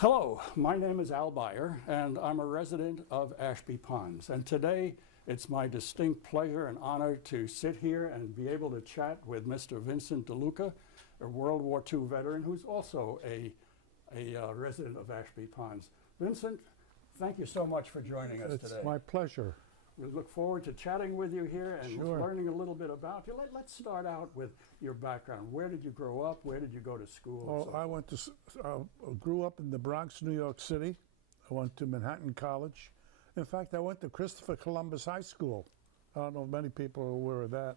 Hello, my name is Al Beyer, and I'm a resident of Ashby Ponds. And today, it's my distinct pleasure and honor to sit here and be able to chat with Mr. Vincent DeLuca, a World War II veteran who's also a resident of Ashby Ponds. Vincent, thank you so much for joining us today. It's my pleasure. We look forward to chatting with you here and Sure. learning a little bit about you. Let's start out with your background. Where did you grow up? Where did you go to school? Well, I grew up in the Bronx, New York City. I went to Manhattan College. In fact, I went to Christopher Columbus High School. I don't know if many people are aware of that.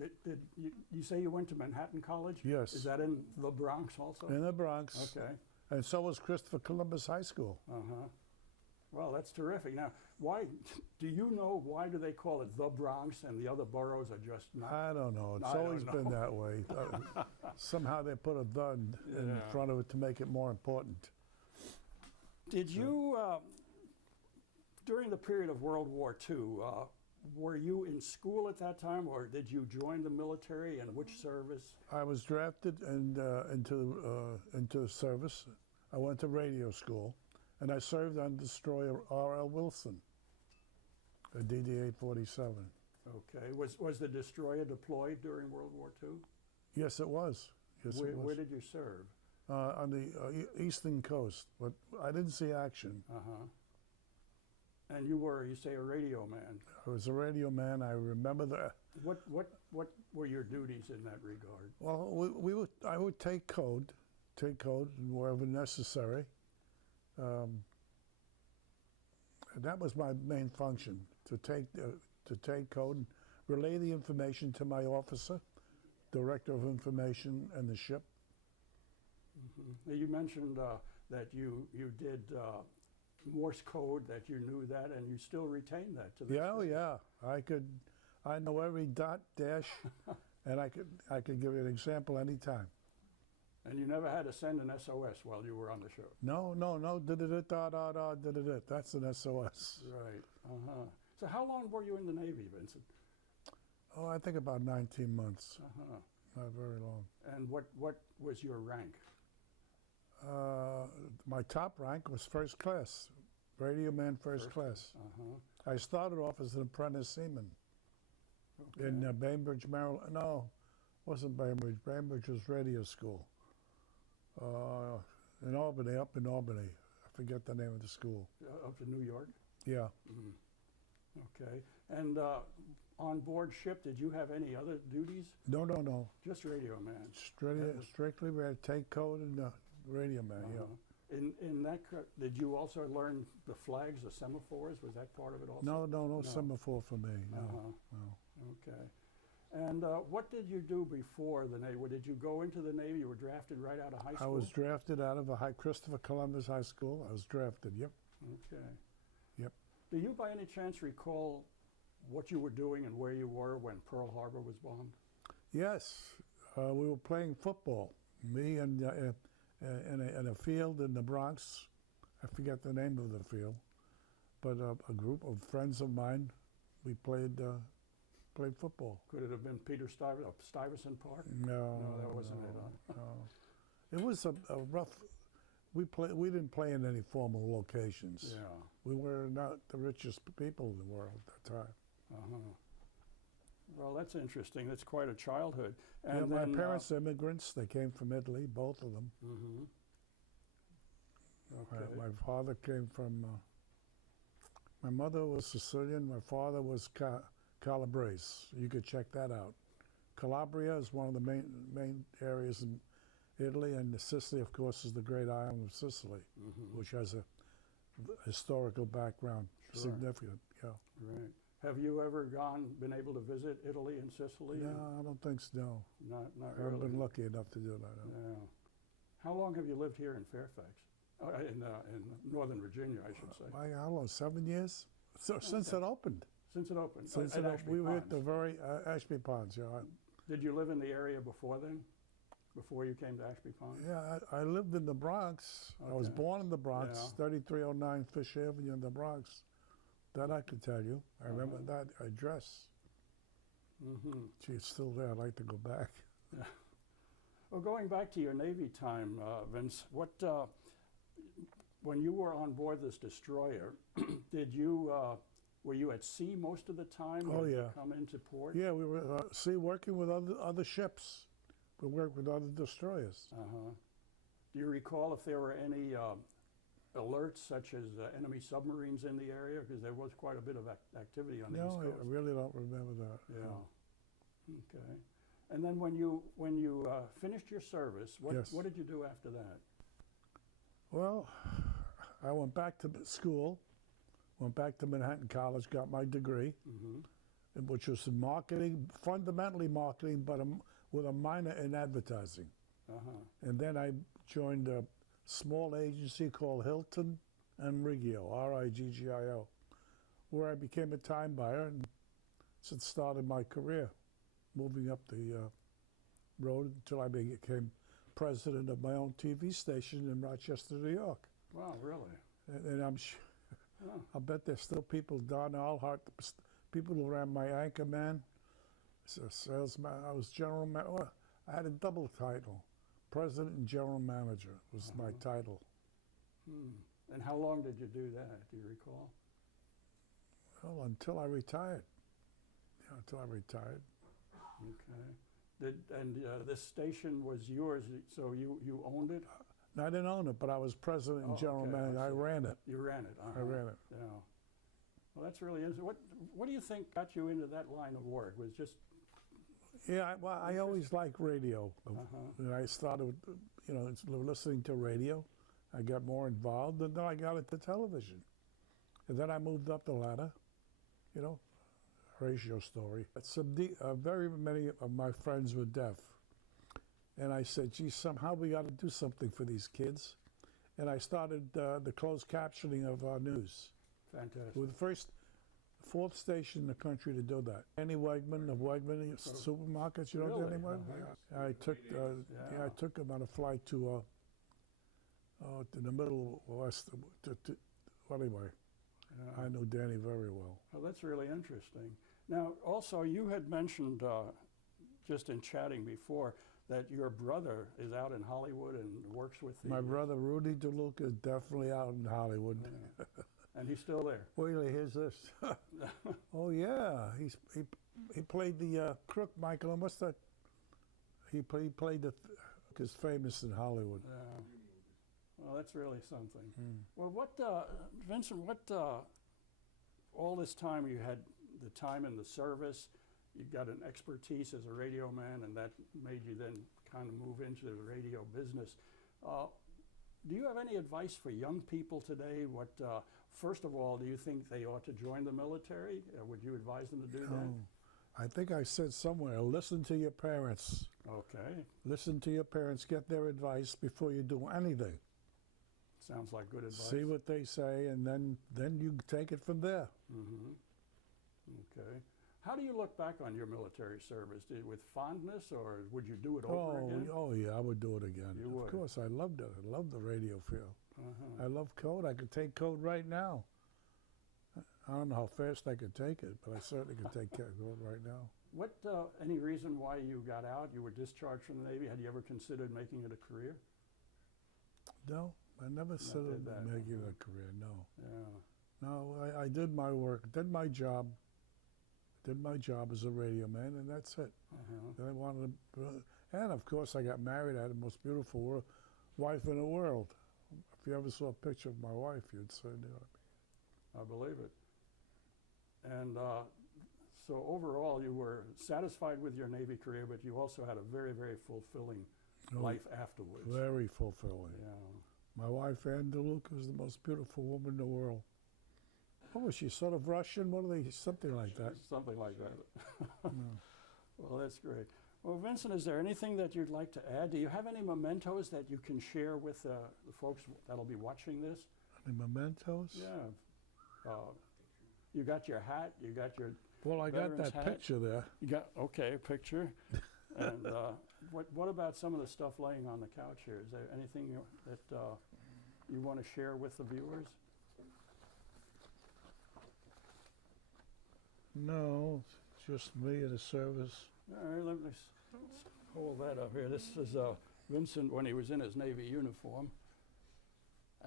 Did you say you went to Manhattan College? Yes. Is that in the Bronx also? In the Bronx. Okay. And so was Christopher Columbus High School. Uh-huh. Well, that's terrific. Now, do you know why do they call it the Bronx and the other boroughs are just not? I don't know. It's always been that way. Somehow they put a "the" in front of it to make it more important. Did you, during the period of World War II, were you in school at that time, or did you join the military, and which service? I was drafted into the service. I went to radio school, and I served on destroyer R.L. Wilson, a DD-847. Okay. Was the destroyer deployed during World War II? Yes, it was. Yes, it was. Where did you serve? On the eastern coast, but I didn't see action. Uh-huh. And you say, a radio man. I was a radio man. I remember that. What were your duties in that regard? Well, I would take code wherever necessary. And that was my main function, to take code and relay the information to my officer, director of information, and the ship. Mm-hmm. You mentioned that you did Morse code, that you knew that, and you still retain that to this day. Oh yeah, I know every dot, dash, and I could give you an example anytime. And you never had to send an SOS while you were on the show? No, did-it, did-it, that's an SOS. Right, uh-huh. So how long were you in the Navy, Vincent? Oh, I think about 19 months. Uh-huh. Not very long. And what was your rank? My top rank was first class, radio man first class. Uh-huh. I started off as an apprentice seaman in Bainbridge, Maryland. No, it wasn't Bainbridge. Bainbridge was radio school. In Albany, up in Albany. I forget the name of the school. Up to New York? Yeah. Mm-hmm. Okay. And on board ship, did you have any other duties? No. Just radio man? Strictly take code and radio man, yeah. In that, did you also learn the flags, the semaphores? Was that part of it also? No semaphore for me. No. Okay. And what did you do before the Navy? Did you go into the Navy? You were drafted right out of high school? I was drafted out of Christopher Columbus High School. I was drafted, yep. Okay. Yep. Do you by any chance recall what you were doing and where you were when Pearl Harbor was bombed? Yes. We were playing football. Me and in a field in the Bronx. I forget the name of the field. But a group of friends of mine, we played football. Could it have been Peter Stuyvesant Park? No, that wasn't it. No. It was a rough. We didn't play in any formal locations. Yeah. We were not the richest people in the world at that time. Uh-huh. Well, that's interesting. That's quite a childhood. And my parents are immigrants. They came from Italy, both of them. Mm-hmm. Okay. My father came from. My mother was Sicilian. My father was Calabrese. You could check that out. Calabria is one of the main areas in Italy, and Sicily, of course, is the great island of Sicily, which has a historical background, significant. Yeah. Right. Have you ever been able to visit Italy and Sicily? No, I don't think so. Not I really. haven't been lucky enough to do that. Yeah. How long have you lived here in Fairfax? In Northern Virginia, I should say. How long? 7 years? Since it opened. Since it opened. We were at the very Ashby Ponds. Yeah. Did you live in the area before then? Before you came to Ashby Ponds? Yeah, I lived in the Bronx. Okay. I was born in the Bronx, 3309 Fish Avenue in the Bronx. That I could tell you. I remember that address. Mm-hmm. Gee, it's still there. I'd like to go back. Yeah. Well, going back to your Navy time, Vince, when you were on board this destroyer, were you at sea most of the time? Oh, or did you yeah. come into port? Yeah, we were working with other ships. We worked with other destroyers. Uh-huh. Do you recall if there were any alerts, such as enemy submarines in the area? Because there was quite a bit of activity on the East No, Coast. I really don't remember that. Yeah. No. Okay. And then when you finished your service, Yes. what did you do after that? Well, I went back to school, went back to Manhattan College, got my degree, Mm-hmm. which was in marketing, fundamentally marketing, but with a minor in advertising. Uh-huh. And then I joined a small agency called Hilton and Riggio, R-I-G-G-I-O, where I became a time buyer and it started my career, moving up the road until I became president of my own TV station in Rochester, New York. Wow, really? And Oh. I bet there's still people, Don Allhart, people who ran my Anchorman, salesman. I was general manager. Well, I had a double title. President and general manager was my title. And how long did you do that? Do you recall? Well, until I retired. Yeah, until I retired. Okay. This station was yours, so you owned it? No, I didn't own it, but I was president and Oh, general okay, I manager. I see. ran it. You ran it. I ran it. Yeah. Well, that's really interesting. What do you think got you into that line of work? Was just Yeah, well, I always liked radio. Uh-huh. And I started, listening to radio. I got more involved, and then I got into television. And then I moved up the ladder, ratio story. Very many of my friends were deaf. And I said, gee, somehow we got to do something for these kids. And I started the closed captioning of our news. fantastic. We're the fourth station in the country to do that. Danny Wegman of Wegman Supermarkets, you know Really? Danny Wegman? Uh-huh. I took him on a flight to the middle west. Anyway, Yeah. I know Danny very well. Well, that's really interesting. Now, also, you had mentioned just in chatting before that your brother is out in Hollywood and works with the... My brother Rudy DeLuca is definitely out in Hollywood. Yeah. And he's still there. Wait till he hears this. Oh yeah, he played the crook, Michael. And what's that? He played the is famous in Hollywood. Yeah. Well, that's really something. Mm. Well, Vincent, all this time you had the time in the service, you got an expertise as a radio man, and that made you then kind of move into the radio business. Do you have any advice for young people today? First of all, do you think they ought to join the military? Would you advise them to do that? I think I said somewhere, listen to your parents. Okay. Listen to your parents, get their advice before you do anything. Sounds like good advice. See what they say, and then you take it from there. Mm-hmm. Okay. How do you look back on your military service? With fondness, or would you do it over again? Oh yeah, I would do it again. You would? Of course, I loved it. I loved the radio field. Uh-huh. I love code. I could take code right now. I don't know how fast I could take it, but I certainly could take code right now. Any reason why you got out? You were discharged from the Navy. Had you ever considered making it a career? No, I never said did that, making it a career, no. Yeah. No, I did my work, did my job as a radio man, and that's it. Uh-huh. Then I wanted to, and of course I got married. I had the most beautiful wife in the world. If you ever saw a picture of my wife, you'd say, I believe it. And so overall, you were satisfied with your Navy career, but you also had a very, very fulfilling life afterwards. Very fulfilling. Yeah. My wife, Ann DeLuca, is the most beautiful woman in the world. What was she, sort of Russian? What are they? Something like that. Something like that. No. Well, that's great. Well, Vincent, is there anything that you'd like to add? Do you have any mementos that you can share with the folks that'll be watching this? Any mementos? Yeah. You got your hat. You got your. Well, I got veteran's that hat. picture there. You got a picture. And what about some of the stuff laying on the couch here? Is there anything that you want to share with the viewers? No, it's just me in the service. All right, hold that up here. This is Vincent when he was in his Navy uniform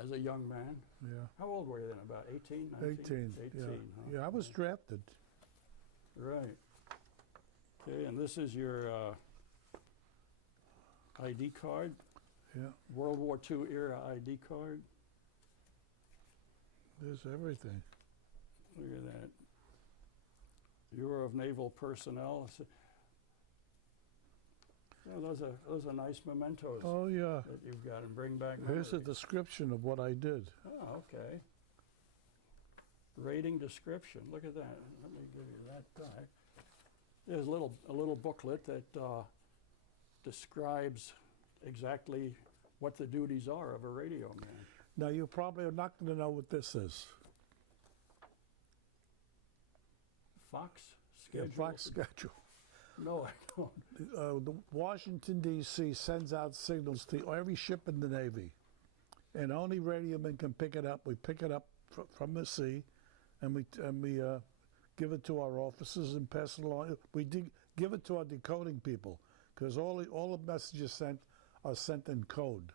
as a young man. Yeah. How old were you then? About 18, 19? 18. 18, Yeah. huh? Yeah, I was drafted. Right. Okay, and this is your ID card, Yeah. World War II era ID card. There's everything. Look at that. Bureau of Naval Personnel. Yeah, those are nice mementos Oh, yeah. that you've got and bring back Here's a memories. description of what I did. Oh, okay. Rating description. Look at that. Let me give you that back. There's a little booklet that describes exactly what the duties are of a radio man. Now, you probably are not going to know what this is. Fox Yeah, schedule. Fox schedule. No, I don't. The Washington, D.C. sends out signals to every ship in the Navy, and only radio men can pick it up. We pick it up from the sea, and we give it to our officers and pass it along. We give it to our decoding people, because all the messages sent are sent in code,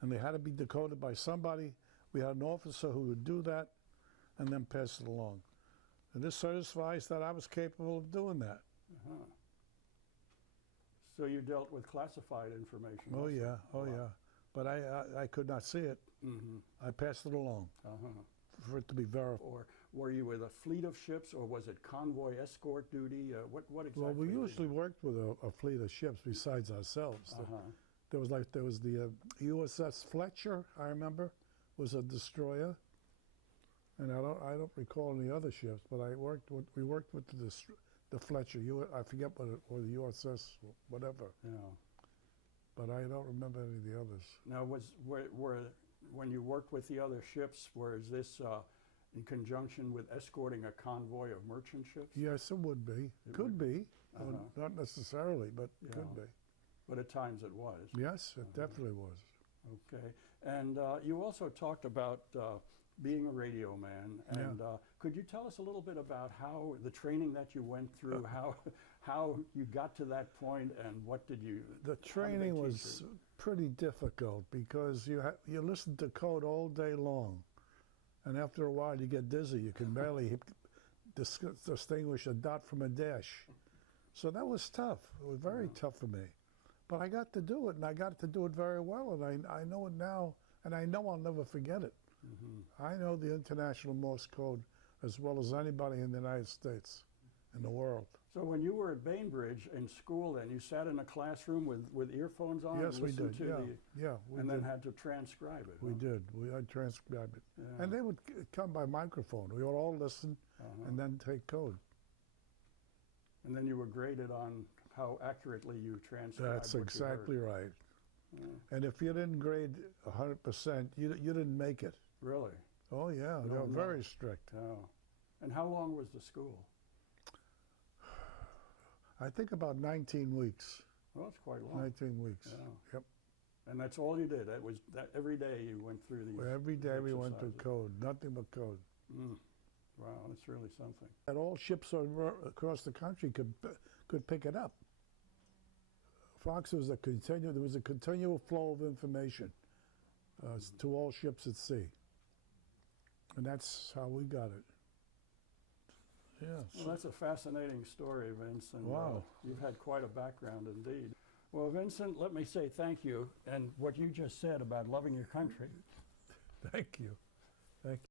and they had to be decoded by somebody. We had an officer who would do that, and then pass it along. And this certifies that I was capable of doing that. Uh-huh. So you dealt with classified information. Oh also? yeah, oh Wow. yeah. But I could not see it. Mm-hmm. I passed it along Uh-huh. for it to be verified. Or were you with a fleet of ships, or was it convoy escort duty? What exactly? Well, we did you- usually worked with a fleet of ships besides ourselves. Uh-huh. There was the USS Fletcher, I remember, was a destroyer, and I don't recall any other ships. But we worked with the Fletcher. I forget or the USS whatever. Yeah. But I don't remember any of the others. Now, when you worked with the other ships, was this in conjunction with escorting a convoy of merchant ships? Yes, it would be. It Could would be. Uh-huh. Not necessarily, but Yeah. could be. But at times it was. Yes, it Uh-huh. definitely was. Okay. And you also talked about being a radio man. And could you tell us a little bit about how the training that you went through, how you got to that point, and what did you? The training was pretty difficult because you listen to code all day long, and after a while you get dizzy. You can barely distinguish a dot from a dash. So that was tough. It was very tough for me. But I got to do it, and I got to do it very well, and I know it now, and I know I'll never forget it. Mm-hmm. I know the International Morse Code as well as anybody in the United States, in the world. So when you were at Bainbridge in school, then you sat in a classroom with earphones on. Yes, and we listened did. to Yeah, we and did. then had to transcribe it. We huh? did. I'd transcribe it. Yeah. And they would come by microphone. We would all listen Uh-huh. and then take code. And then you were graded on how accurately you transcribed. That's what you exactly heard. right. Yeah. And if you didn't grade 100%, you didn't make it. Really? Oh, yeah. They No, were no. very strict. Yeah. And how long was the school? I think about 19 weeks. Well, that's quite long. 19 weeks. Yeah. Yep. And that's all you did. That was that every day you went through these. Every day we went through exercises. code, nothing but code. Mm. Wow, that's really something. And all ships across the country could pick it up. Fox was there was a continual flow of information to all ships at sea. And that's how we got it. Yeah. Well, that's a fascinating story, Vince. And Wow. you've had quite a background indeed. Well, Vincent, let me say thank you. And what you just said about loving your country. Thank you. Thank you.